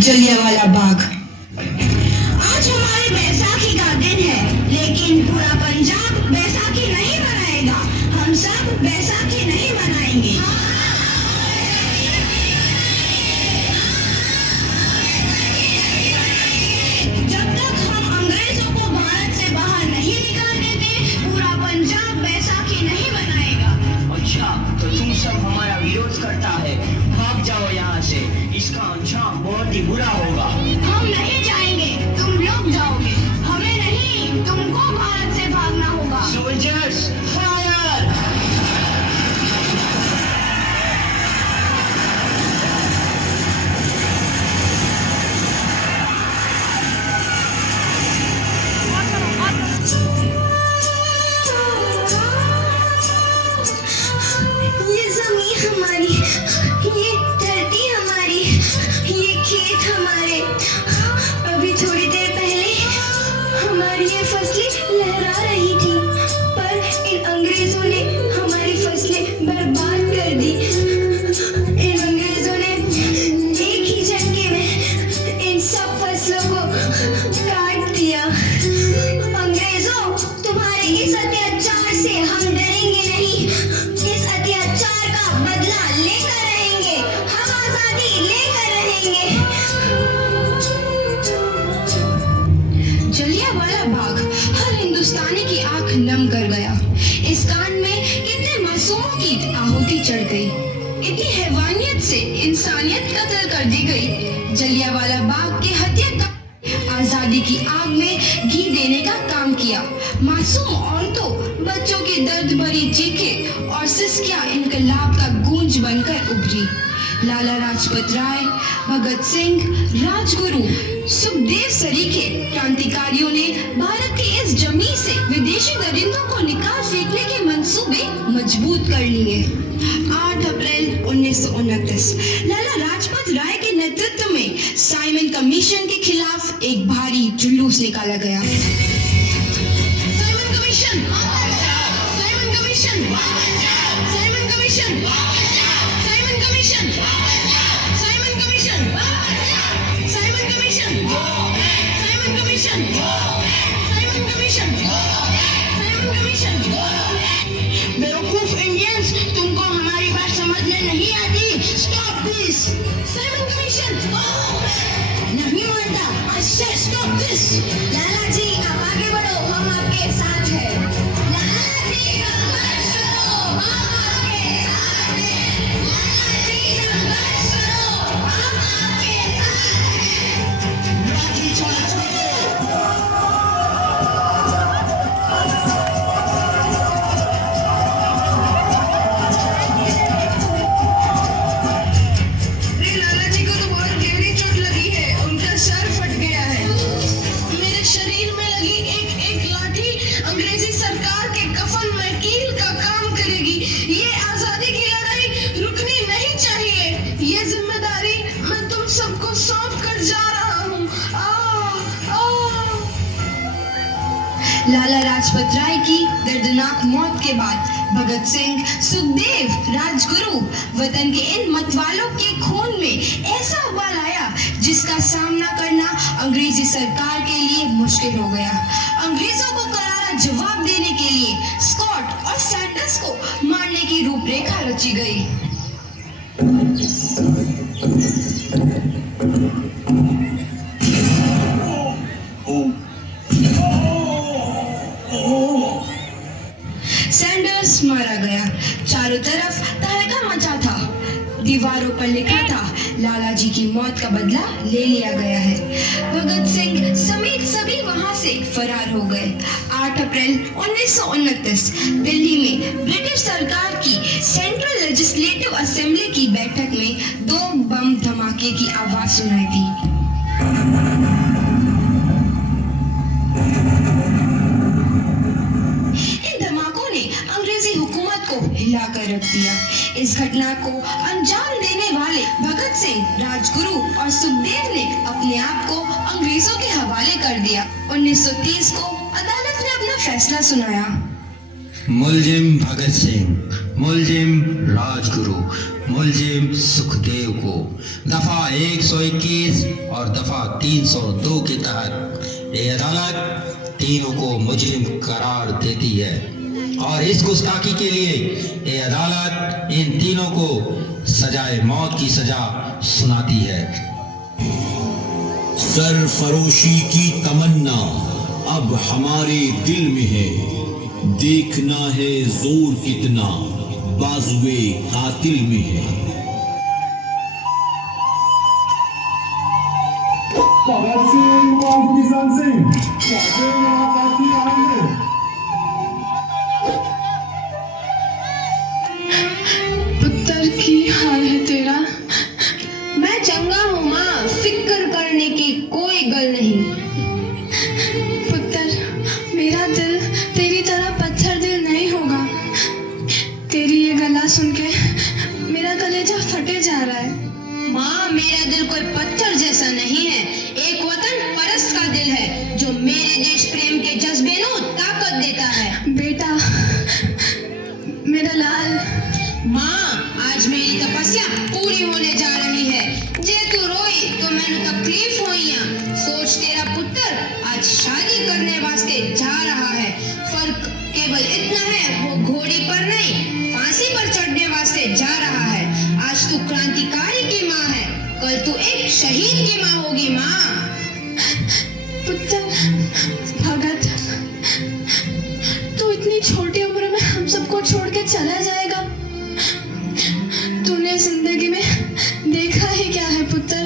जलियांवाला बाग। आज हमारे बैसाखी का दिन है, लेकिन पूरा पंजाब बैसाखी नहीं मनाएगा। हम सब बैसाखी नहीं मनाएंगे। जब तक हम अंग्रेजों को भारत से बाहर नहीं निकाल देते, पूरा पंजाब बैसाखी नहीं मनाएगा। अच्छा, तो तुम सब हमारा विरोध करता है, भाग जाओ यहाँ से, इसका अंजाम बहुत ही बुरा होगा। हम नहीं जाएंगे, तुम लोग जाओगे। हमें नहीं, तुमको भारत से भागना होगा। Soldiers fire! ये जमीन हमारी, ये धरती हमारी, ये खेत हमारे। अभी थोड़ी देर पहले हमारी ये फसलें लहरा रही थी, पर इन अंग्रेजों ने हमारी फसलें बर्बाद कर दी। इन अंग्रेजों ने एक ही झटके में इन सब फसलों को काट दिया। अंग्रेजों, तुम्हारे इस अत्याचार से हम डरेंगे नहीं। इस अत्याचार का बदला लेकर रहेंगे। हम आजादी लेकर रहेंगे। जलियांवाला बाग हर हिंदुस्तानी की आंख नम कर गया। इस कांड में कितने मासूमों की आहुति चढ़ गई, इतनी हैवानियत से इंसानियत कत्ल कर दी गई। जलियांवाला बाग के हत्याकांड आजादी की आग में घी देने का काम किया। मासूम औरतों, बच्चों की दर्द भरी चीखें और सिसकियां इनकलाब का गूंज बनकर उभरी। लाला लाजपत राय, भगत सिंह, राजगुरु, सुखदेव सरीखे क्रांतिकारियों ने भारत की इस जमीन से विदेशी दरिंदों को निकाल फेंकने के मंसूबे मजबूत कर लिए। 8 अप्रैल 1929 लाला लाजपत राय के नेतृत्व में साइमन कमीशन के खिलाफ एक भारी जुलूस निकाला गया। Simon commission, Simon commission, Simon commission, Simon commission, Simon commission, Simon commission, Simon commission, Simon commission, Simon commission. बेवकूफ इंडियंस, तुमको हमारी बात समझ में नहीं आती। Stop this. साइमन कमीशन नहीं मानता। अच्छा, स्टॉप दिस। लाला जी, आप आगे बढ़ो, हम आपके साथ हैं। लाला जी, संघर्ष करो, हम आपके साथ हैं। लाला जी, संघर्ष करो, हम आपके साथ हैं। लाठी चार्ज करो! लाला जी को तो बहुत गहरी चोट लगी है, उनका सर फट गया है। मेरे शरीर में लगी एक एक लाठी अंग्रेजी सरकार के कफन में कील का काम करेगी। ये आजादी की लड़ाई रुकनी नहीं चाहिए। ये जिम्मेदारी मैं तुम सबको सौंप कर जा रहा हूँ। लाला लाजपत राय की दर्दनाक मौत के बाद भगत सिंह, सुखदेव, राजगुरु वतन के इन मतवालों के खून में ऐसा उबाल आया जिसका सामना करना अंग्रेजी सरकार के लिए मुश्किल हो गया। अंग्रेजों को करारा जवाब देने के लिए स्कॉट और सैंडर्स को मारने की रूपरेखा रची गई। सैंडर्स मारा गया। चारों तरफ तहलका मचा था। दीवारों पर लिखा था, लाला जी की मौत का बदला ले लिया गया है। भगत सिंह समेत सभी वहां से फरार हो गए। 8 अप्रैल 1929 दिल्ली में ब्रिटिश सरकार की सेंट्रल लेजिस्लेटिव असेंबली की बैठक में 2 बम धमाके की आवाज सुनाई दी। हिला कर रख दिया। इस घटना को अंजाम देने वाले भगत सिंह, राजगुरु और सुखदेव ने अपने आप को अंग्रेजों के हवाले कर दिया। 1930 को अदालत ने अपना फैसला सुनाया। मुलजिम भगत सिंह, मुलजिम राजगुरु मुलजिम सुखदेव को दफा 121 और दफा 302 के तहत ये अदालत तीनों को मुजरिम करार देती है और इस गुस्ताखी के लिए ये अदालत इन तीनों को सजाए मौत की सजा सुनाती है। सरफरोशी की तमन्ना अब हमारे दिल में है, देखना है जोर कितना बाजुए कातिल में है। भगत सिंह और किशन सिंह काफी आएंगे। पुत्र की हाल है तेरा। मैं चंगा हूँ माँ, फिक्र करने की कोई गल नहीं। पुत्र, मेरा दिल तेरी तरह पत्थर दिल नहीं होगा। तेरी ये गला सुन के मेरा कलेजा फटे जा रहा है। माँ, मेरा दिल कोई पत्थर जैसा नहीं है, एक वतन परस्त का दिल है जो मेरे देश प्रेम के जज्बे को ताकत देता है। बेटा, मेरा लाल। माँ, आज मेरी तपस्या पूरी होने जा रही है। जे तू रोई तो मैंने तकलीफ हुई। सोच, तेरा पुत्र आज शादी करने वास्ते जा रहा है। फर्क केवल इतना है, वो घोड़ी पर नहीं फांसी पर चढ़ने वास्ते जा रहा है। आज तू क्रांतिकारी की माँ है, कल तू एक शहीद की माँ होगी। माँ, पुत्र, भगत, तू इतनी छोटी उम्र में हम सबको छोड़ के चला जाएगा। तूने जिंदगी में देखा ही क्या है पुत्र?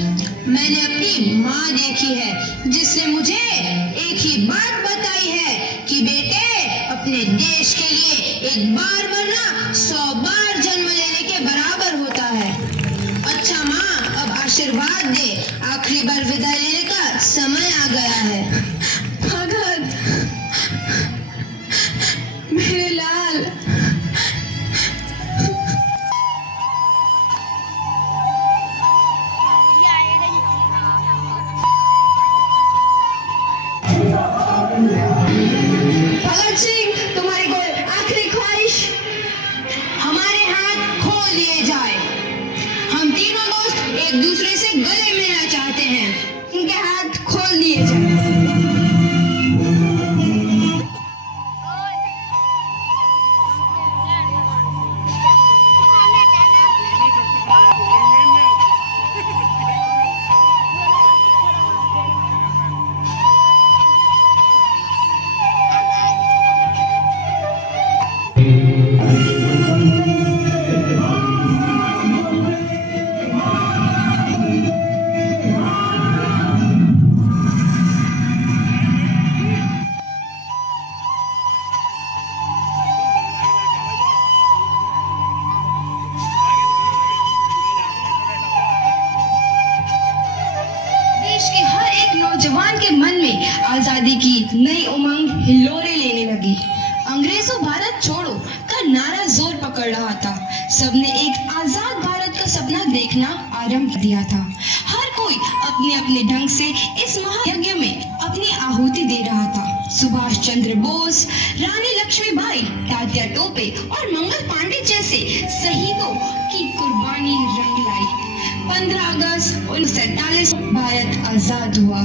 मैंने अपनी माँ देखी है जिसने मुझे एक ही बात बताई है कि बेटे, अपने देश के लिए एक बार मरना 100 बार जन्म लेने के बराबर होता है। अच्छा माँ, अब आशीर्वाद दे, आखिरी बार विदाई लेने का समय आ गया है। भगत, मेरे लाल। भगत सिंह, तुम्हारी कोई आखिरी ख्वाहिश? हमारे हाथ खोल दिए जाए। हम तीनों दोस्त एक दूसरे से गले मिलना चाहते हैं। इनके हाथ खोल दिए जाए। नौजवान के मन में आजादी की नई उमंग हिलोरे लेने लगी। अंग्रेजों भारत छोड़ो का नारा जोर पकड़ रहा था। सबने एक आजाद भारत का सपना देखना आरंभ कर दिया था। हर कोई अपने अपने ढंग से इस महायज्ञ में अपनी आहुति दे रहा था। सुभाष चंद्र बोस, रानी लक्ष्मीबाई, तात्या टोपे और मंगल पांडे जैसे शहीदों की कुर्बानी रंग लाई। 15 अगस्त 1947 भारत आजाद हुआ।